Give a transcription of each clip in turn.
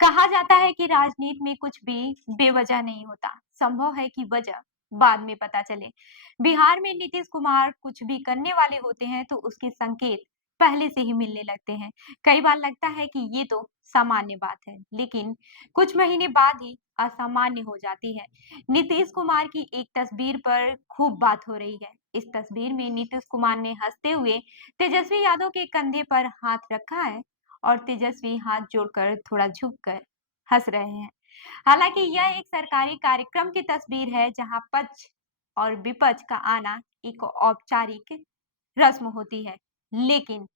कहा जाता है कि राजनीति में कुछ भी बेवजह नहीं होता। संभव है कि वजह बाद में पता चले। बिहार में नीतीश कुमार कुछ भी करने वाले होते हैं तो उसके संकेत पहले से ही मिलने लगते हैं। कई बार लगता है कि ये तो सामान्य बात है, लेकिन कुछ महीने बाद ही असामान्य हो जाती है। नीतीश कुमार की एक तस्वीर पर खूब बात हो रही है। इस तस्वीर में नीतीश कुमार ने हंसते हुए तेजस्वी यादव के कंधे पर हाथ रखा है और तेजस्वी हाथ जोड़कर थोड़ा झुककर हंस रहे हैं। हालांकि यह एक सरकारी कार्यक्रम की तस्वीर है जहां पक्ष और विपक्ष का आना एक औपचारिक रस्म होती है, लेकिन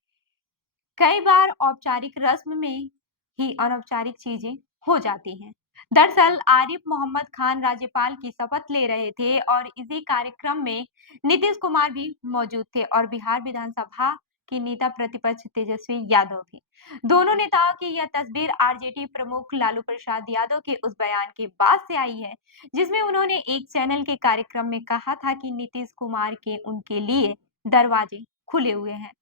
कई बार औपचारिक रस्म में ही अनौपचारिक चीजें हो जाती हैं। दरअसल आरिफ मोहम्मद खान राज्यपाल की शपथ ले रहे थे और इसी कार्यक्रम में नीतीश कुमार भी मौजूद थे और बिहार विधानसभा की नेता प्रतिपक्ष तेजस्वी यादव भी। दोनों नेताओं की यह तस्वीर आरजेडी प्रमुख लालू प्रसाद यादव के उस बयान के बाद से आई है, जिसमें उन्होंने एक चैनल के कार्यक्रम में कहा था कि नीतीश कुमार के उनके लिए दरवाजे खुले हुए हैं।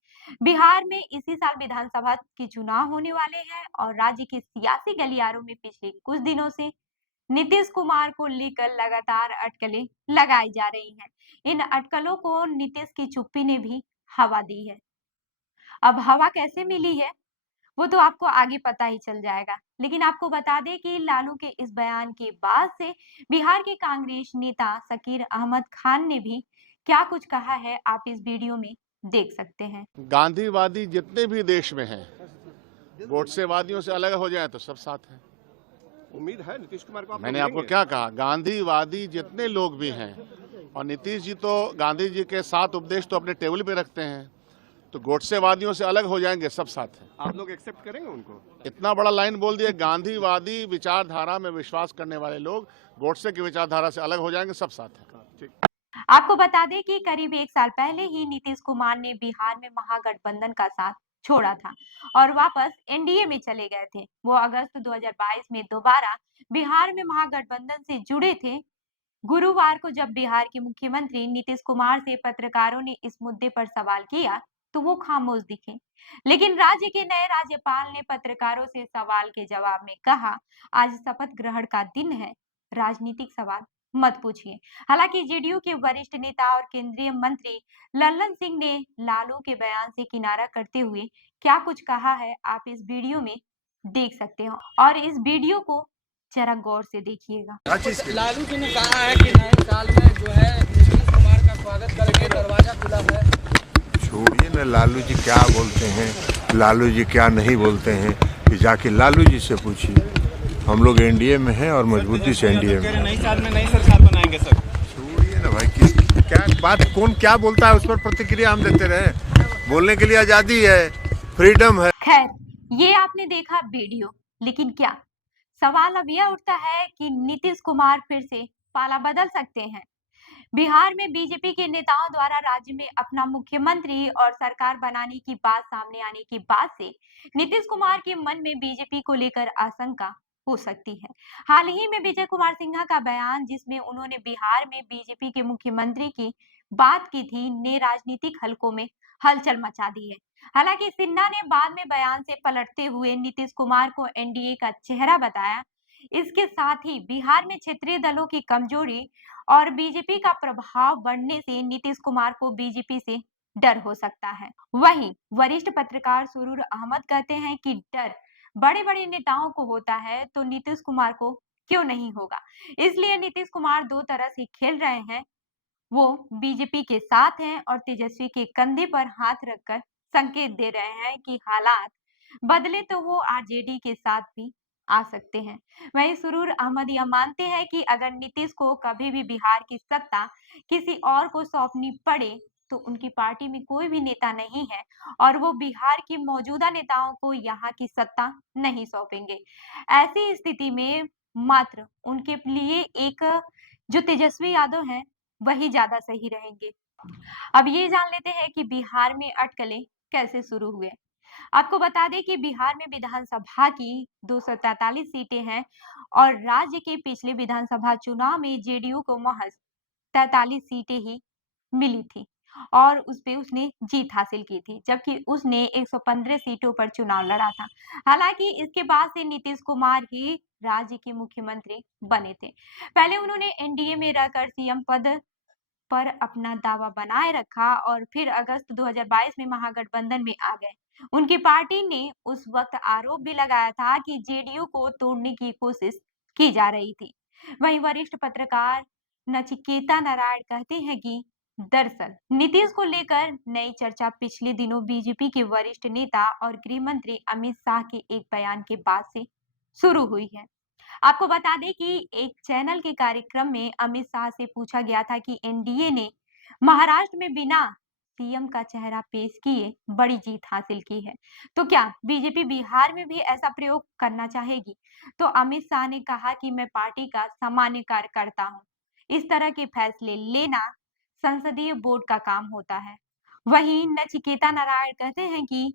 बिहार में इसी साल विधानसभा के चुनाव होने वाले हैं और राज्य के सियासी गलियारों में पिछले कुछ दिनों से नीतीश कुमार को लेकर लगातार अटकलें लगाई जा रही हैं। इन अटकलों को नीतीश की चुप्पी ने भी हवा दी है। अब हवा कैसे मिली है वो तो आपको आगे पता ही चल जाएगा, लेकिन आपको बता दें कि लालू के इस बयान के बाद से बिहार के कांग्रेस नेता शकीर अहमद खान ने भी क्या कुछ कहा है, आप इस वीडियो में देख सकते हैं। गांधीवादी जितने भी देश में हैं, गोडसेवादियों से अलग हो जाए तो सब साथ हैं। उम्मीद है नीतीश कुमार को आप मैंने आपको क्या कहा, गांधीवादी जितने लोग भी हैं, और नीतीश जी तो गांधी जी के 7 उपदेश तो अपने टेबल पे रखते हैं, तो गोडसेवादियों से अलग हो जाएंगे, सब साथ हैं। आप लोग एक्सेप्ट करेंगे उनको? इतना बड़ा लाइन बोल दिया, गांधीवादी विचारधारा में विश्वास करने वाले लोग गोडसे की विचारधारा से अलग हो जाएंगे, सब साथ हैं। ठीक। आपको बता दें कि करीब एक साल पहले ही नीतीश कुमार ने बिहार में महागठबंधन का साथ छोड़ा था और वापस एनडीए में चले गए थे। वो अगस्त 2022 में दोबारा बिहार में महागठबंधन से जुड़े थे। गुरुवार को जब बिहार के मुख्यमंत्री नीतीश कुमार से पत्रकारों ने इस मुद्दे पर सवाल किया तो वो खामोश दिखे, लेकिन राज्य के नए राज्यपाल ने पत्रकारों से सवाल के जवाब में कहा, आज शपथ ग्रहण का दिन है, राजनीतिक सवाल मत पूछिए। हालांकि जेडीयू के वरिष्ठ नेता और केंद्रीय मंत्री लल्लन सिंह ने लालू के बयान से किनारा करते हुए क्या कुछ कहा है, आप इस वीडियो में देख सकते हो और इस वीडियो को जरा गौर से देखिएगा। लालू जी ने कहा है कि नए साल में जो है नीतीश कुमार का स्वागत करेंगे, दरवाजा खुला है। छोड़िए ना, लालू जी क्या बोलते हैं, लालू जी क्या नहीं बोलते हैं, कि जाके लालू जी से पूछिए। हम लोग एनडीए में हैं और मजबूती से एनडीए में। नई साल में नई सरकार बनाएंगे सर। छोड़िए ना भाई, किस क्या बात, कौन क्या बोलता है उस पर प्रतिक्रिया हम देते रहे। बोलने के लिए आजादी है, फ्रीडम है। खैर, ये आपने देखा वीडियो, लेकिन क्या सवाल अब यह उठता है कि नीतीश कुमार फिर से पाला बदल सकते हैं। बिहार में बीजेपी के नेताओं द्वारा राज्य में अपना मुख्यमंत्री और सरकार बनाने की बात सामने आने के बाद से नीतीश कुमार के मन में बीजेपी को लेकर आशंका हो सकती है। हाल ही में विजय कुमार सिन्हा का बयान जिसमें उन्होंने बिहार में बीजेपी के मुख्यमंत्री की बात की थी ने राजनीतिक हलकों में हलचल मचा दी है। हालांकि सिन्हा ने बाद में बयान से पलटते हुए नीतीश कुमार को एनडीए का चेहरा बताया। इसके साथ ही बिहार में क्षेत्रीय दलों की कमजोरी और बीजेपी का प्रभाव बढ़ने से नीतीश कुमार को बीजेपी से डर हो सकता है। वहीं वरिष्ठ पत्रकार सुरूर अहमद कहते हैं कि डर बड़े बड़े नेताओं को होता है तो नीतीश कुमार को क्यों नहीं होगा। इसलिए नीतीश कुमार दो तरह से खेल रहे हैं, वो बीजेपी के साथ हैं और तेजस्वी के कंधे पर हाथ रखकर संकेत दे रहे हैं कि हालात बदले तो वो आरजेडी के साथ भी आ सकते हैं। वहीं सुरूर अहमद यह मानते हैं कि अगर नीतीश को कभी भी बिहार की सत्ता किसी और को सौंपनी पड़े तो उनकी पार्टी में कोई भी नेता नहीं है और वो बिहार की मौजूदा नेताओं को यहाँ की सत्ता नहीं सौंपेंगे। ऐसी स्थिति में मात्र उनके लिए एक जो तेजस्वी यादव हैं वही ज्यादा सही रहेंगे। अब ये जान लेते हैं कि बिहार में अटकलें कैसे शुरू हुए। आपको बता दें कि बिहार में विधानसभा की 243 सीटें हैं और राज्य के पिछले विधानसभा चुनाव में जेडीयू को महज 43 सीटें ही मिली थी। और उस पे उसने जीत हासिल की थी, जबकि उसने 115 सीटों पर चुनाव लड़ा था। हालांकि इसके बाद से नीतीश कुमार ही राज्य के मुख्यमंत्री बने थे। पहले उन्होंने एनडीए में रहकर सीएम पद पर अपना दावा बनाए रखा और फिर अगस्त 2022 में महागठबंधन में आ गए। उनकी पार्टी ने उस वक्त आरोप भी लगाया था कि जेडीयू को तोड़ने की कोशिश की जा रही थी। वहीं वरिष्ठ पत्रकार नचिकेता नारायण कहते हैं कि दरअसल नीतीश को लेकर नई चर्चा पिछले दिनों बीजेपी के वरिष्ठ नेता और गृह मंत्री अमित शाह के एक बयान के बाद से शुरू हुई है। आपको बता दें कि एक चैनल के कार्यक्रम में अमित शाह से पूछा गया था कि एनडीए ने महाराष्ट्र में बिना सीएम का चेहरा पेश किए बड़ी जीत हासिल की है, तो क्या बीजेपी बिहार में भी ऐसा प्रयोग करना चाहेगी? तो अमित शाह ने कहा कि मैं पार्टी का सामान्य कार्यकर्ता हूं, इस तरह के फैसले लेना संसदीय बोर्ड का काम होता है। वहीं नचिकेता नारायण कहते हैं कि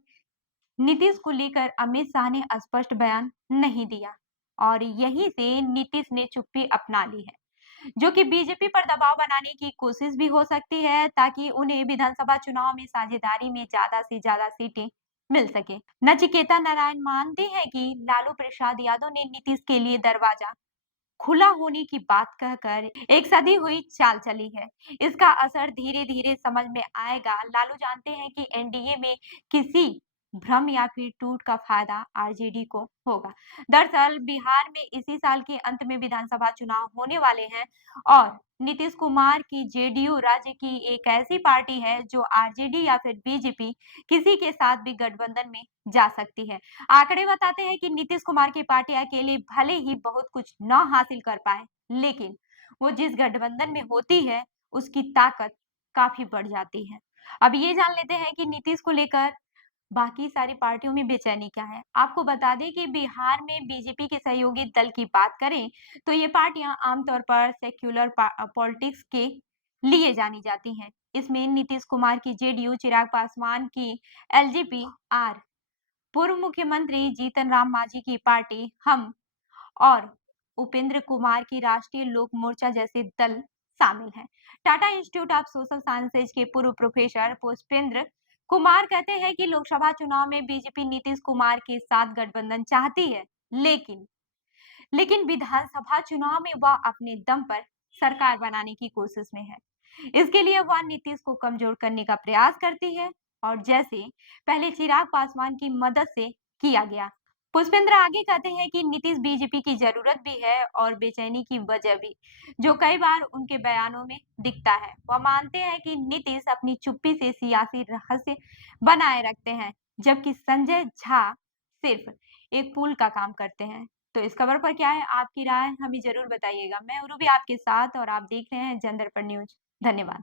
नीतीश को लेकर अमित शाह ने स्पष्ट बयान नहीं दिया और यहीं से नीतीश ने चुप्पी अपना ली है, जो कि बीजेपी पर दबाव बनाने की कोशिश भी हो सकती है ताकि उन्हें विधानसभा चुनाव में साझेदारी में ज्यादा से ज्यादा सीटें मिल सके। नचिकेता नारायण मानते हैं कि लालू प्रसाद यादव ने नीतीश के लिए दरवाजा खुला होने की बात कहकर एक सदी हुई चाल चली है। इसका असर धीरे धीरे समझ में आएगा। लालू जानते हैं कि एनडीए में किसी भ्रम या फिर टूट का फायदा आरजेडी को होगा। दरअसल बिहार में इसी साल के अंत में विधानसभा चुनाव होने वाले हैं और नीतीश कुमार की जेडीयू राज्य की एक ऐसी पार्टी है जो आरजेडी या फिर बीजेपी किसी के साथ भी गठबंधन में जा सकती है। आंकड़े बताते हैं कि नीतीश कुमार की पार्टी अकेले भले ही बहुत कुछ न हासिल कर पाए, लेकिन वो जिस गठबंधन में होती है उसकी ताकत काफी बढ़ जाती है। अब ये जान लेते हैं कि नीतीश को लेकर बाकी सारी पार्टियों में बेचैनी क्या है। आपको बता दें कि बिहार में बीजेपी के सहयोगी दल की बात करें तो ये पार्टियां आमतौर पर सेक्युलर पॉलिटिक्स के लिए जानी जाती हैं। इसमें नीतीश कुमार की जेडीयू, चिराग पासवान की एलजेपी, आर पूर्व मुख्यमंत्री जीतन राम मांझी की पार्टी हम और उपेंद्र कुमार की राष्ट्रीय लोक मोर्चा जैसे दल शामिल हैं। Tata institute of social sciences के पूर्व प्रोफेसर पुष्पेंद्र कुमार कहते हैं कि लोकसभा चुनाव में बीजेपी नीतीश कुमार के साथ गठबंधन चाहती है, लेकिन विधानसभा चुनाव में वह अपने दम पर सरकार बनाने की कोशिश में है। इसके लिए वह नीतीश को कमजोर करने का प्रयास करती है और जैसे पहले चिराग पासवान की मदद से किया गया। पुष्पेंद्र आगे कहते हैं कि नीतीश बीजेपी की जरूरत भी है और बेचैनी की वजह भी, जो कई बार उनके बयानों में दिखता है। वह मानते हैं कि नीतीश अपनी चुप्पी से सियासी रहस्य बनाए रखते हैं, जबकि संजय झा सिर्फ एक पुल का काम करते हैं। तो इस खबर पर क्या है आपकी राय, हमें जरूर बताइएगा। मैं उर्वी आपके साथ और आप देख रहे हैं जन दर्पण न्यूज। धन्यवाद।